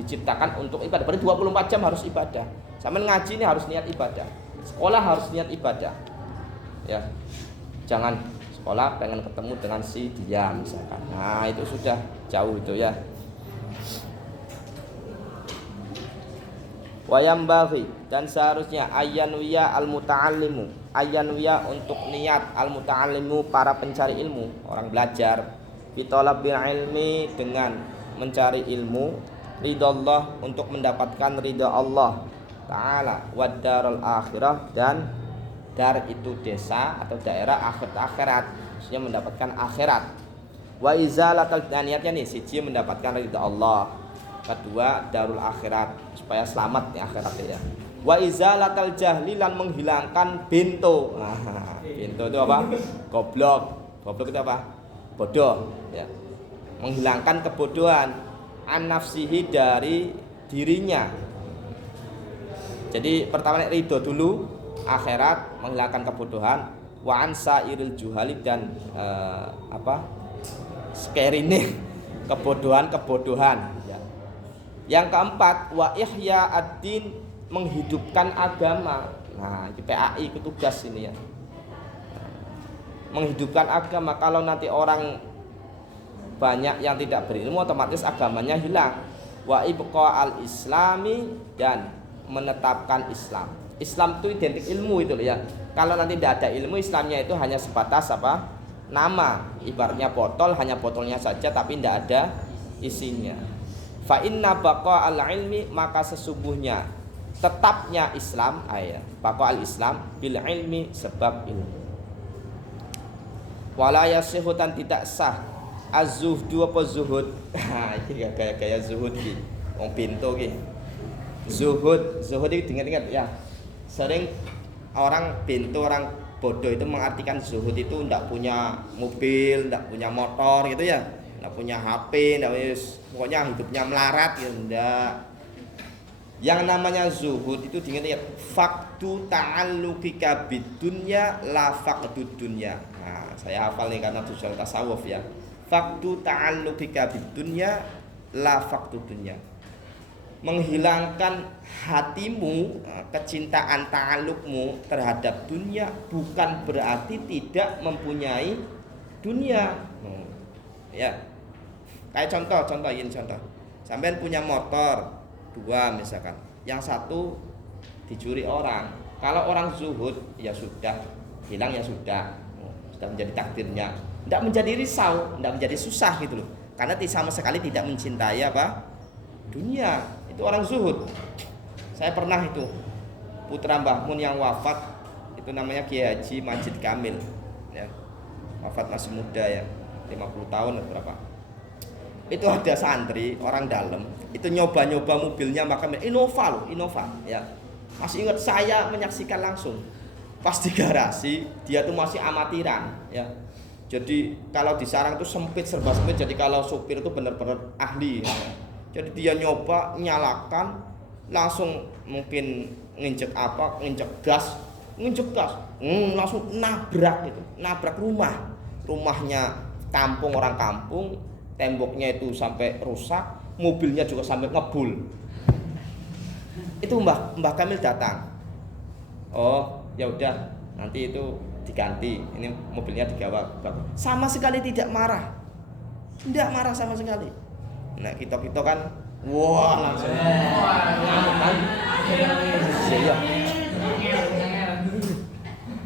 Diciptakan untuk ibadah. Berarti 24 jam harus ibadah. Sampean ngaji ini harus niat ibadah. Sekolah harus niat ibadah. Ya. Jangan sekolah pengen ketemu dengan si dia misalkan. Nah, itu sudah jauh itu ya. Wayambaghi, dan seharusnya ayyanwiya al-muta'allimu, ayyanwiya untuk niat al-muta'allimu, para pencari ilmu, orang belajar. Bitolabil ilmi, dengan mencari ilmu, ridallah, untuk mendapatkan ridha Allah Ta'ala, wadarul akhirah, dan dar itu desa atau daerah akhirat, maksudnya mendapatkan akhirat. Wa izalatal, niatnya nih, siji mendapatkan ridha Allah, kedua darul akhirat, supaya selamat nih akhiratnya ya. Wa izalatal jahli, lan menghilangkan bento. Nah, bento itu apa? Goblok. Goblok itu apa? Bodoh ya. Menghilangkan kebodohan, an nafsihi, dari dirinya. Jadi pertama ridho dulu, akhirat, menghilangkan kebodohan, wa an sairil juhali, dan skerine kebodohan ya. Yang keempat, wa ihya ad-din, menghidupkan agama. Nah, di PAI tugas ini ya. Menghidupkan agama. Kalau nanti orang banyak yang tidak berilmu, otomatis agamanya hilang. Wa ibqa al-islami, dan menetapkan Islam. Islam itu identik ilmu itu ya. Kalau nanti tidak ada ilmu, Islamnya itu hanya sebatas apa? Nama. Ibaratnya botol, hanya botolnya saja tapi tidak ada isinya. Fa inna baqa al-ilmi, maka sesungguhnya tetapnya Islam, baqa al-Islam bil ilmi, sebab ilmu. Wala yasihu, dan tidak sah az-zuhdu, apa zuhud. Ini gaya-gaya zuhud ki. Wong pintu ki. Zuhud itu ingat-ingat ya. Sering orang pintu, orang bodoh itu mengartikan zuhud itu tidak punya mobil, tidak punya motor gitu ya, tidak punya HP, pokoknya hidupnya melarat gitu, enggak. Yang namanya zuhud itu diingat-ingat, faktu ta'alluqika bidunya la faqdud dunya. Nah, saya hafal nih karena tujuan tasawuf ya. Faktu ta'alluqika bidunya la faqdud dunya. Menghilangkan hatimu, kecintaan ta'alluqmu terhadap dunia, bukan berarti tidak mempunyai dunia. Ya. Kayak contoh ini contoh. Sampean punya motor 2 misalkan. Yang satu dicuri orang. Kalau orang zuhud ya sudah, hilang ya sudah. Sudah menjadi takdirnya. Tidak menjadi risau, tidak menjadi susah gitu loh. Karena sama sekali tidak mencintai apa? Dunia. Itu orang zuhud. Saya pernah itu putra Mbah Mun yang wafat, itu namanya Kiai Haji Majid Kamil ya. Wafat masih muda ya, 50 tahun atau berapa. Itu ada santri orang dalam, itu nyoba-nyoba mobilnya makam Innova ya. Masih ingat saya menyaksikan langsung. Pas di garasi, dia tuh masih amatiran ya. Jadi kalau di sarang itu sempit, serba sempit, jadi kalau supir itu benar-benar ahli ya. Jadi dia nyoba nyalakan, langsung mungkin nginjek gas, langsung nabrak itu, nabrak rumahnya kampung, orang kampung, temboknya itu sampai rusak, mobilnya juga sampai ngebul. Itu Mbah Kamil datang. Oh, ya udah, nanti itu diganti, ini mobilnya digawa. Sama sekali tidak marah, tidak marah sama sekali. Nah kita kan, wah langsung kan,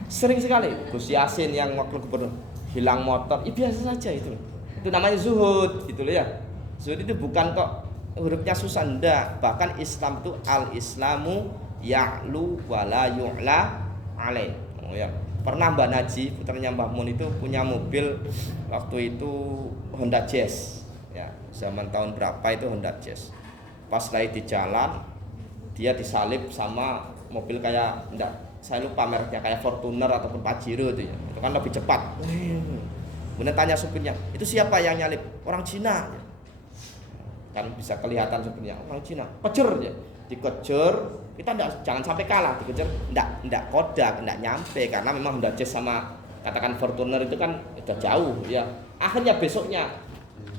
sering sekali Gus Yasin yang waktu gubernur hilang motor, biasa saja itu namanya zuhud gitu loh ya. Zuhud itu bukan kok hurufnya susah, enggak. Bahkan Islam itu al-islamu ya'lu wala yu'la alaih. Oh ya. Pernah Mbak Naji, putranya Mbah Mun itu punya mobil waktu itu Honda Jazz. Ya, zaman tahun berapa itu Honda Jazz. Pas lagi di jalan, dia disalip sama mobil kayak, enggak, saya lupa mereknya, kayak Fortuner ataupun Pajero itu ya. Itu kan lebih cepat. Kemudian tanya supirnya, itu siapa yang nyalip? Orang Cina. Kan bisa kelihatan supirnya, orang Cina. Kejar ya, dikejar. Kita jangan sampai kalah, dikejar. Enggak kodak, enggak nyampe karena memang Honda Jazz sama katakan Fortuner itu kan udah jauh ya. Akhirnya besoknya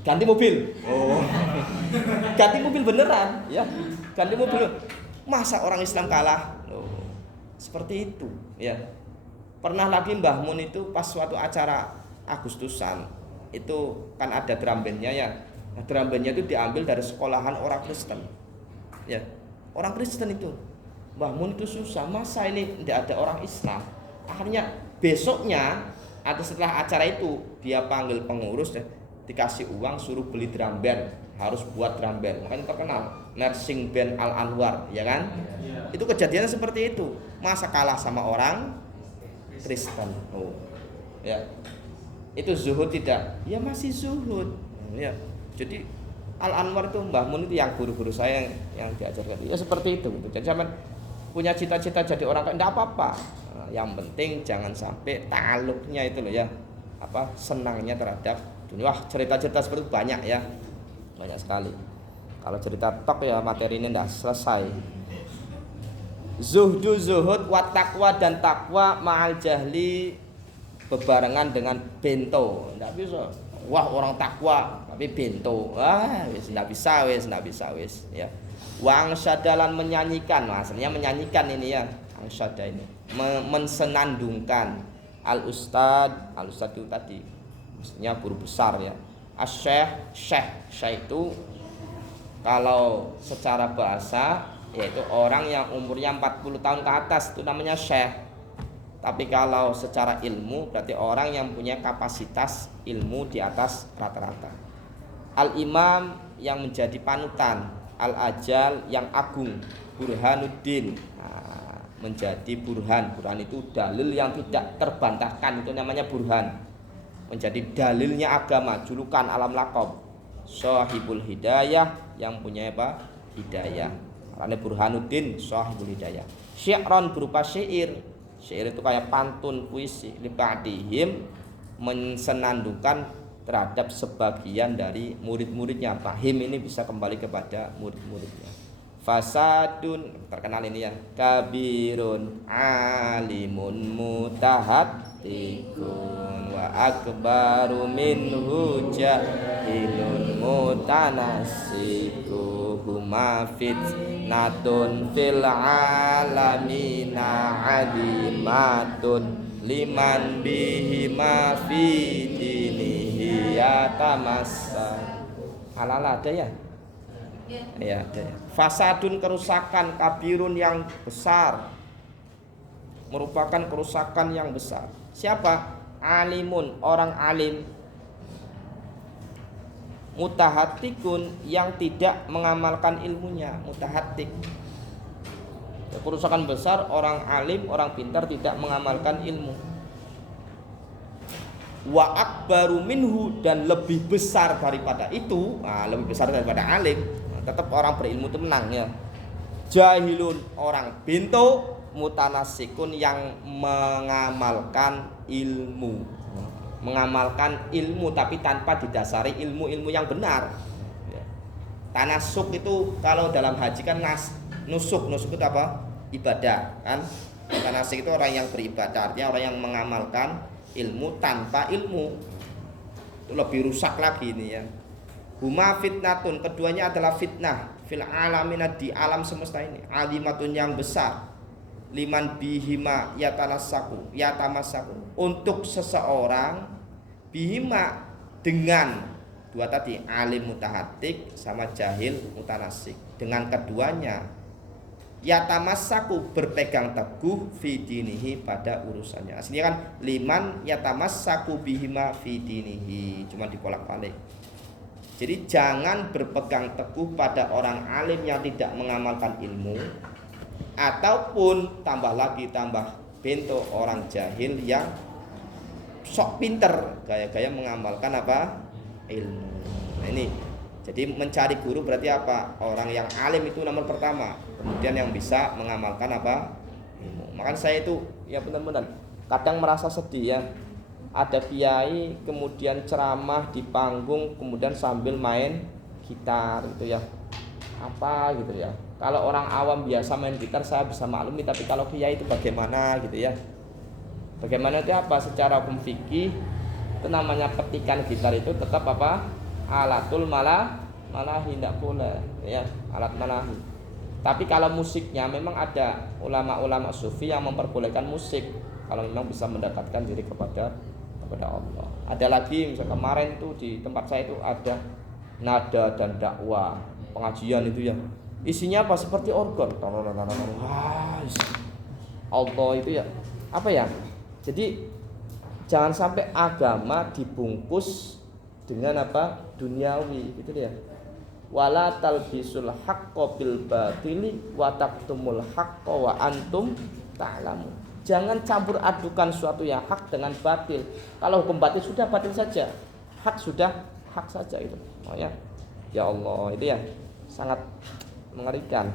ganti mobil. Oh. Ganti mobil beneran, ya. Ganti mobil. Masa orang Islam kalah? Oh. Seperti itu, ya. Pernah lagi Mbah Mun itu pas suatu acara Agustusan, itu kan ada drum bandnya ya. Nah, drum bandnya itu diambil dari sekolahan orang Kristen. Ya. Orang Kristen itu. Mbah Mun itu susah, masa ini tidak ada orang Islam. Akhirnya besoknya atau setelah acara itu dia panggil pengurus, dikasih uang suruh beli drum band, harus buat drum band. Makanya terkenal marching band Al Anwar, ya kan? Itu kejadiannya seperti itu. Masa kalah sama orang Kristen? Oh, ya. Itu zuhud tidak? Ya masih zuhud. Ya. Jadi Al Anwar itu Mbah Mun itu yang guru-guru saya yang diajarkan. Ya seperti itu. Jadi zaman punya cita-cita jadi orang kaya enggak apa-apa. Nah, yang penting jangan sampai ta'alluqnya itu loh ya. Apa senangnya terhadap dunia. Wah, cerita-cerita seperti itu banyak ya. Banyak sekali. Kalau cerita tok ya materi ini enggak selesai. Zuhdu zuhud wa taqwa dan takwa ma'al jahli bebarengan dengan bento. Enggak bisa. Wah, orang takwa tapi bento. Wah, wis enggak bisa wis ya. Wang syadalan menyanyikan, maksudnya menyanyikan ini ya. Angsyada ini mensenandungkan al ustad itu tadi. Maksudnya guru besar ya. Syekh itu kalau secara bahasa yaitu orang yang umurnya 40 tahun ke atas itu namanya syekh. Tapi kalau secara ilmu berarti orang yang punya kapasitas ilmu di atas rata-rata. Al-imam yang menjadi panutan, al-ajal yang agung, burhanuddin. Nah, menjadi burhan. Burhan itu dalil yang tidak terbantahkan, itu namanya burhan. Menjadi dalilnya agama, julukan alam laqab. Sahibul hidayah yang punya apa? Hidayah. Karena burhanuddin sahibul hidayah. Syi'ran berupa syair. Syair itu kayak pantun puisi libadihim mensenandungkan terhadap sebagian dari murid-muridnya. Fahim ini bisa kembali kepada murid-muridnya. Fasadun terkenal ini ya. Kabirun alimun mutahattikun wa akbaru minhu jahilun mutanasiku huma fitnatun fil alamina adimatun liman bihima fi dinihi yatamassa. Halal ada ya? Ya ada ya. Fasadun kerusakan, kabirun yang besar, merupakan kerusakan yang besar. Siapa? Alimun, orang alim. Mutahatikun yang tidak mengamalkan ilmunya, mutahatik. Kerusakan besar, orang alim, orang pintar tidak mengamalkan ilmu. Wa akbaru minhu dan lebih besar daripada itu, lebih besar daripada alim. Tetap orang berilmu itu menang ya. Jahilun orang bento, mutanasikun yang mengamalkan ilmu. Mengamalkan ilmu tapi tanpa didasari ilmu-ilmu yang benar. Tanasuk itu kalau dalam haji kan nusuk itu apa? Ibadah kan. Tanasuk itu orang yang beribadah, artinya orang yang mengamalkan ilmu tanpa ilmu. Itu lebih rusak lagi ini ya. Huma fitnatun, keduanya adalah fitnah fil alamina di alam semesta ini. Alimatun yang besar. Liman bihima yatamassaku untuk seseorang bihima dengan dua tadi alim mutahatik sama jahil mutanasik, dengan keduanya yatamassaku berpegang teguh fi dinihi pada urusannya. Aslinya kan liman yatamassaku bihima fi dinihi, cuma dibolak-balik. Jadi jangan berpegang teguh pada orang alim yang tidak mengamalkan ilmu, ataupun tambah bento orang jahil yang sok pinter gaya-gaya mengamalkan apa? Ilmu. Nah ini jadi mencari guru berarti apa? Orang yang alim itu nomor pertama, kemudian yang bisa mengamalkan apa? Ilmu. Makanya saya itu ya benar-benar kadang merasa sedih ya. Ada kiai kemudian ceramah di panggung kemudian sambil main gitar gitu ya. Apa gitu ya. Kalau orang awam biasa main gitar saya bisa maklumi, tapi kalau kiai itu bagaimana gitu ya. Bagaimana itu apa? Secara hukum fikih itu namanya petikan gitar itu tetap apa? Alatul malahi, tidak boleh ya, alat malahi. Tapi kalau musiknya memang ada ulama-ulama sufi yang memperbolehkan musik kalau memang bisa mendekatkan diri kepada Allah. Ada lagi misalnya kemarin tuh di tempat saya itu ada nada dan dakwah pengajian itu ya. Isinya apa? Seperti organ. Allah itu ya. Apa ya? Jadi jangan sampai agama dibungkus dengan apa? Duniawi, gitu dia. Wala talbisul haqqo bil batili wa taktumul haqqo wa antum ta'lamun. Jangan campur adukan suatu yang hak dengan batil. Kalau hukum batil sudah batil saja, hak sudah hak saja itu. Oh ya. Ya Allah, itu ya sangat mengerikan.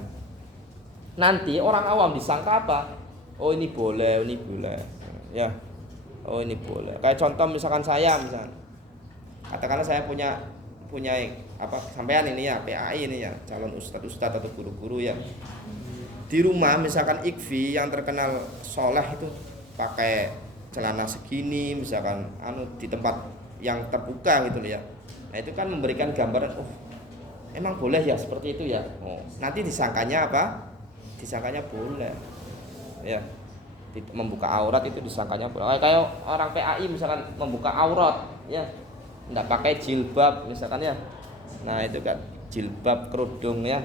Nanti orang awam disangka apa? Oh ini boleh, ini boleh. Ya. Oh ini boleh. Kayak contoh misalkan saya misalkan. Katakanlah saya punya apa sampean ini ya PAI ini ya calon ustadz atau guru-guru ya di rumah misalkan ikvi yang terkenal soleh itu pakai celana segini misalkan di tempat yang terbuka gitu ya, nah itu kan memberikan gambaran oh emang boleh ya seperti itu ya, oh nanti disangkanya apa, disangkanya boleh ya, membuka aurat itu disangkanya boleh. Kayak orang PAI misalkan membuka aurat ya nggak pakai jilbab misalkan ya, nah itu kan jilbab kerudung ya,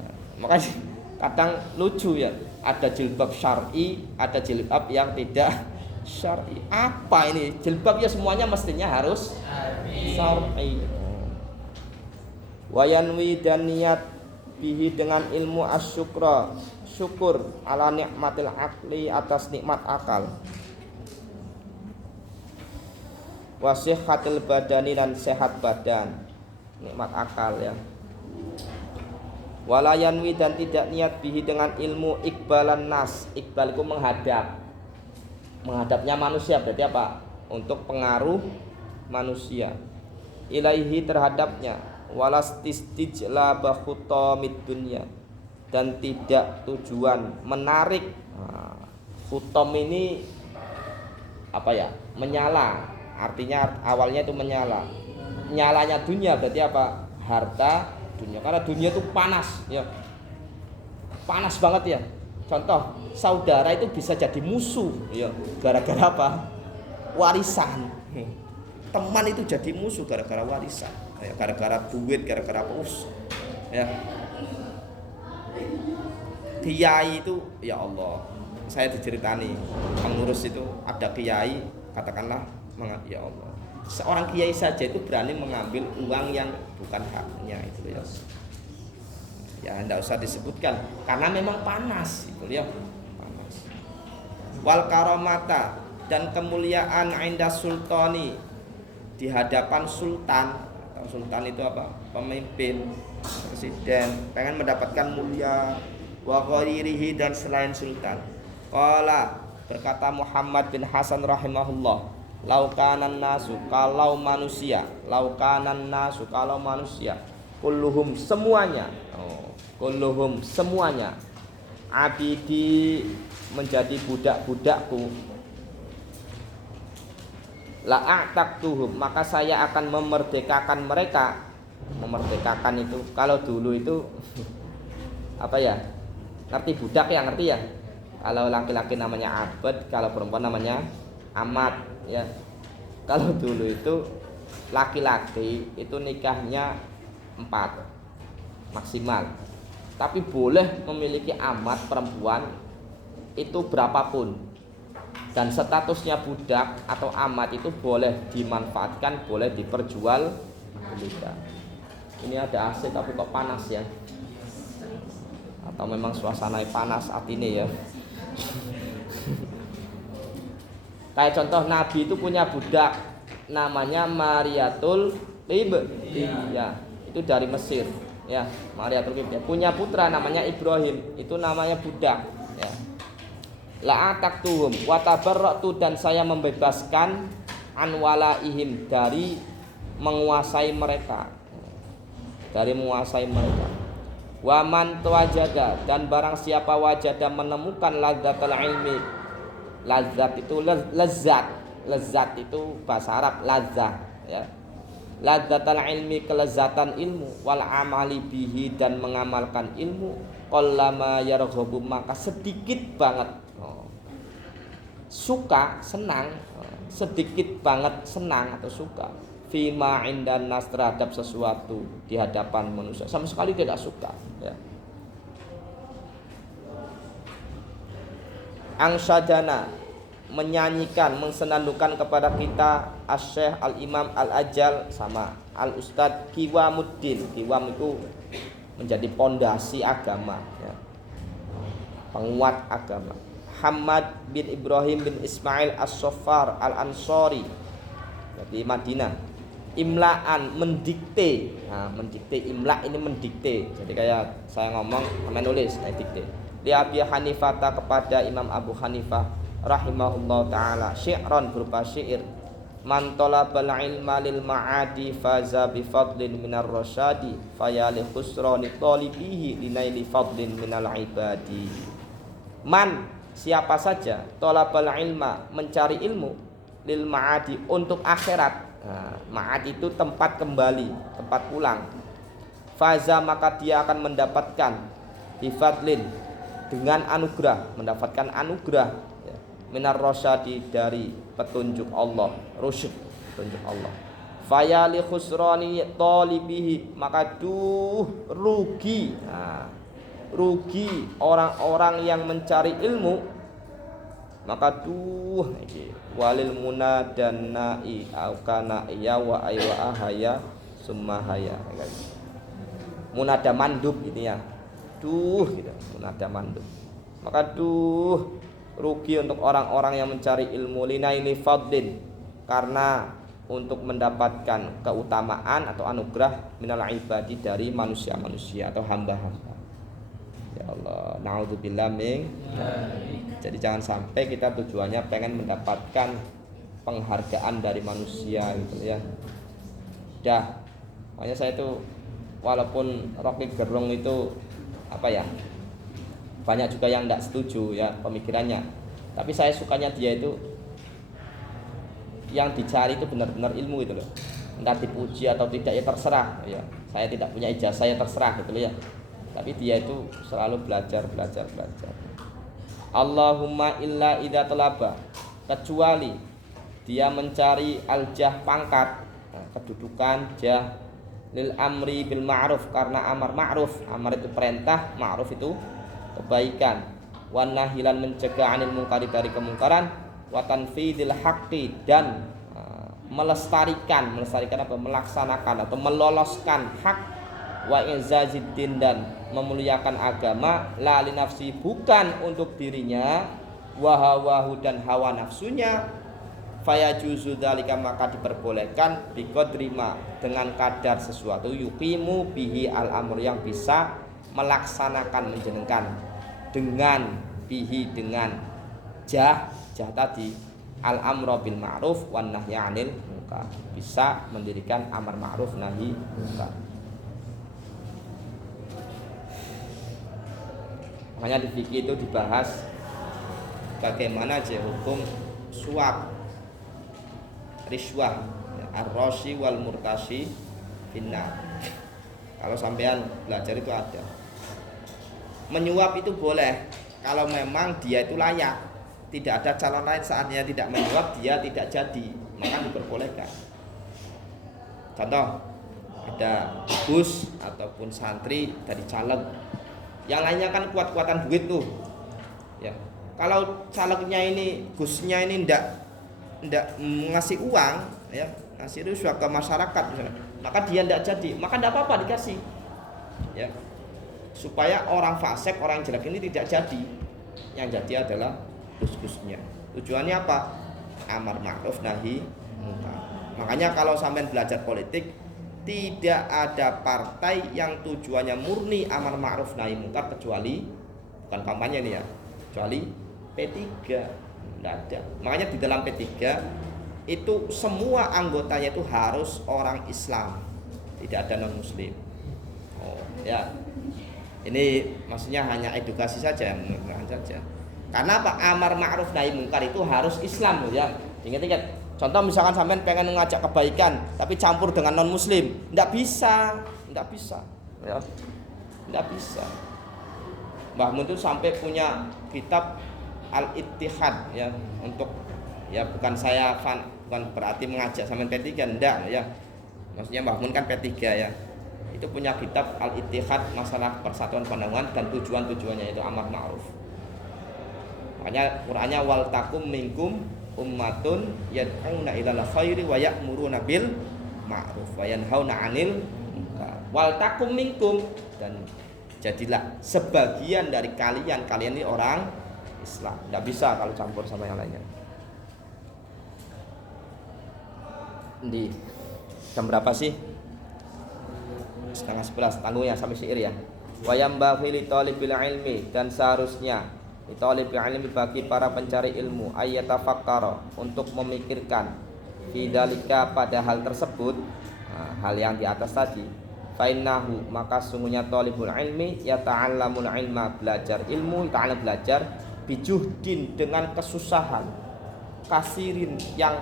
nah, makanya kadang lucu ya, ada jilbab syar'i, ada jilbab yang tidak syar'i. Apa ini jilbab ya, semuanya mestinya harus syar'i. Wayanwi dan niat bihi dengan ilmu asyukra, syukur ala nikmatil akli, atas nikmat akal, wasihhatil badani dan sehat badan, nikmat akal ya. Walayanwi dan tidak niat bihi dengan ilmu ikbalan nas, ikbal itu menghadapnya manusia, berarti apa? Untuk pengaruh manusia ilaihi terhadapnya, walastistijlaba khutamid dunya, dan tidak tujuan menarik. Khutam ini apa ya? Menyala. Artinya awalnya itu menyala. Nyalanya dunia berarti apa? Harta dunia. Karena dunia itu panas ya. Panas banget ya. Contoh, saudara itu bisa jadi musuh ya, gara-gara apa? Warisan. Teman itu jadi musuh gara-gara warisan. Ya, gara-gara duit, gara-gara apa? Ya. Kiai itu ya Allah. Saya diceritani pengurus itu ada kiai katakanlah ya Allah, seorang kiai saja itu berani mengambil uang yang bukan haknya itu ya. Ya tidak usah disebutkan karena memang panas itu ya, panas. Wal karomata dan kemuliaan inda sultani, di hadapan sultan. Sultan itu apa? Pemimpin, presiden, pengen mendapatkan mulia. Wa ghairihi dan selain sultan. Qala berkata Muhammad bin Hasan rahimahullah, laukanan nasu kalau manusia, laukanan nasu kalau manusia, kulluhum semuanya, kulluhum semuanya, abidi menjadi budak-budakku, la'a'taktuhum maka saya akan memerdekakan mereka. Memerdekakan itu kalau dulu itu apa ya? Ngerti budak ya, ngerti ya? Kalau laki-laki namanya abad, kalau perempuan namanya amat ya. Kalau dulu itu laki-laki itu nikahnya 4 maksimal, tapi boleh memiliki amat perempuan itu berapapun, dan statusnya budak atau amat itu boleh dimanfaatkan, boleh diperjualbelikan. Ini ada AC tapi kok panas ya, atau memang suasana panas saat ini ya. Kayak contoh Nabi itu punya budak namanya Mariatul Qibtiyah, itu dari Mesir ya, Mariatul Qibtiyah. Punya putra namanya Ibrahim, itu namanya budak ya. La'ataktuhum wa tabarra'tu dan saya membebaskan an walaihim dari menguasai mereka, dari menguasai mereka. Waman tuwajada dan barang siapa wajada menemukan lazzatul ilmi, lazat itu lezat, lezat itu bahasa Arab lazah ya, lazzatul ilmi kelezatan ilmu, wal amali bihi dan mengamalkan ilmu, qallama yarghabu maka sedikit banget suka senang, sedikit banget senang atau suka fima indan nas terhadap sesuatu di hadapan manusia, sama sekali tidak suka ya. Angsadana menyanyikan, mensenandungkan kepada kita Asy-Syaikh Al-Imam Al-Ajal sama Al-Ustad Qiwamuddin. Qiwam itu menjadi pondasi agama ya. Penguat agama. Hamad bin Ibrahim bin Ismail As-Saffar Al-Ansari di Madinah. Imlaan mendikte. Nah, mendikte imla ini mendikte. Jadi kayak saya ngomong, menulis, saya dikte. Li Abi Hanifah kepada Imam Abu Hanifah rahimahullah taala syi'ran berupa syair. Man talabal ilma lil ma'adi faza bi fadlin minar rasyadi fayali khusrani talibihi linaili fadlin minal ibadi. Man siapa saja talabal ilma mencari ilmu lil ma'adi untuk akhirat. Nah, ma'ad itu tempat kembali, tempat pulang. Faza maka dia akan mendapatkan bifadlin dengan anugerah, mendapatkan anugerah ya, minar rasyadi dari petunjuk Allah, rusyd petunjuk Allah. Fayali khusrani talibihi maka rugi. Nah, rugi orang-orang yang mencari ilmu maka walil muna dan na'i aukana iya wa aywa ahaya summahaya munada mandub ini ya gitu, munada mandub maka rugi untuk orang-orang yang mencari ilmu linaili fadlin karena untuk mendapatkan keutamaan atau anugerah minal ibadi dari manusia-manusia atau hamba-hamba. Ya Allah, naudzubillah min. Jadi jangan sampai kita tujuannya pengen mendapatkan penghargaan dari manusia gitu ya. Dah, makanya saya itu walaupun Rocky Gerung itu apa ya, banyak juga yang tidak setuju ya pemikirannya. Tapi saya sukanya dia itu yang dicari itu benar-benar ilmu gitu loh. Entah dipuji atau tidak ya terserah ya. Saya tidak punya ijazah ya terserah gitu loh ya. Tapi dia itu selalu belajar. Allahumma illa idza talaba, kecuali dia mencari al-jah pangkat, kedudukan jah lil amri bil ma'ruf karena amar ma'ruf. Amar itu perintah, ma'ruf itu kebaikan. Wan nahilan mencegah anil munkari dari kemungkaran, wa tanfidil haqqi dan melestarikan apa? Melaksanakan atau meloloskan hak, wa inzaziddin dan memuliakan agama, la li nafsi bukan untuk dirinya, wa hawahu dan hawa nafsunya, fayajuzu dzalika maka diperbolehkan biqadrima dengan kadar sesuatu yuqimu bihi al amr yang bisa melaksanakan menjenengkan dengan bihi dengan jah tadi al amra bil ma'ruf wan nahyi 'anil munkar, bisa mendirikan amar ma'ruf nahi munkar. Makanya di fikih itu dibahas bagaimana aja hukum suap, riswah, ar-rashi wal murtashi finnar. Kalau sampean belajar itu ada. Menyuap itu boleh kalau memang dia itu layak. Tidak ada calon lain saatnya tidak menyuap, dia tidak jadi, maka diperbolehkan. Contoh, ada gus ataupun santri dari caleg. Yang lainnya kan kuat-kuatan duit tuh. Ya. Kalau calegnya ini, gusnya ini ndak ngasih uang, ya, ngasih riswah ke masyarakat misalnya, maka dia ndak jadi, maka ndak apa-apa dikasih. Ya. Supaya orang fasik, orang jelek ini tidak jadi. Yang jadi adalah gus-gusnya. Tujuannya apa? Amar ma'ruf nahi munkar. Makanya kalau sampean belajar politik, tidak ada partai yang tujuannya murni amar ma'ruf nahi munkar kecuali, bukan kampanye nih ya, kecuali P3. Tidak ada. Makanya di dalam P3 itu semua anggotanya itu harus orang Islam, tidak ada non Muslim. Oh ya, ini maksudnya hanya edukasi saja, mengenal saja. Karena apa? Amar ma'ruf nahi munkar itu harus Islam loh ya. Ingat-ingat. Contoh misalkan sampean pengen mengajak kebaikan tapi campur dengan non muslim, enggak bisa ya. Enggak bisa. Mbah Mun itu sampai punya kitab Al-Ittihad ya, untuk ya bukan saya bukan berarti mengajak sampean P3 enggak ya. Maksudnya Mbah Mun kan P3 ya. Itu punya kitab Al-Ittihad masalah persatuan pandangan dan tujuan-tujuannya itu amar ma'ruf. Makanya Qur'annya wal takum minkum ummatun yad'una ilal khairi wa ya'muruna bil ma'ruf wa yanhauna 'anil munkar. Wal takum minkum, dan jadilah sebagian dari kalian ini orang Islam. Tidak bisa kalau campur sama yang lainnya. Di jam berapa sih? 10:30. Tanggung ya sampai syair ya. Wa yambaghi li talibil ilmi, dan seharusnya li talibil ilmi bagi para pencari ilmu ayyatafakkara, untuk memikirkan fi dzalika pada hal tersebut, hal yang di atas tadi. Fa innahu, maka sungguhnya talibul ilmi yata'allamul ilma, belajar ilmu, ta'allam belajar bijuhdin, dengan kesusahan, kasirin yang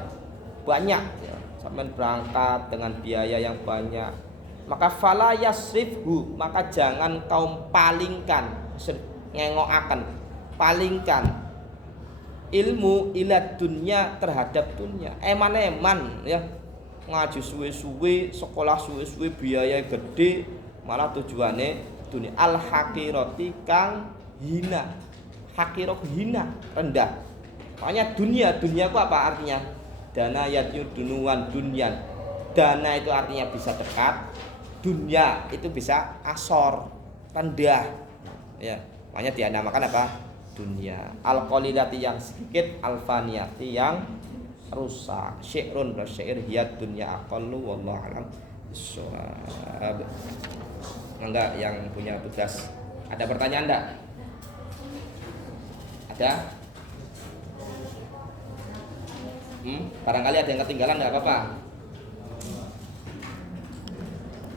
banyak ya. Sampai berangkat dengan biaya yang banyak, maka fala yasrifhu, maka jangan kaum palingkan, ngengokaken, palingkan ilmu ila dunya, terhadap dunia. Eman-eman ya, ngaji suwe-suwe, sekolah suwe-suwe, biaya gede, malah tujuannya dunia. Al hakirati, kang hina, hakirah hina, rendah. Makanya dunia itu apa artinya? Dana yatyudunuan dunyan. Dana itu artinya bisa dekat, dunia itu bisa asor, rendah ya. Makanya dinamakan apa? Dunia. Al qalilati, yang sedikit, al faniyati, yang rusak. Syi'run bersyair, hiyad dunya aqallu wallahu alam bissawab. Enggak, yang punya tugas, ada pertanyaan enggak? Ada? Barangkali ada yang ketinggalan, enggak apa-apa.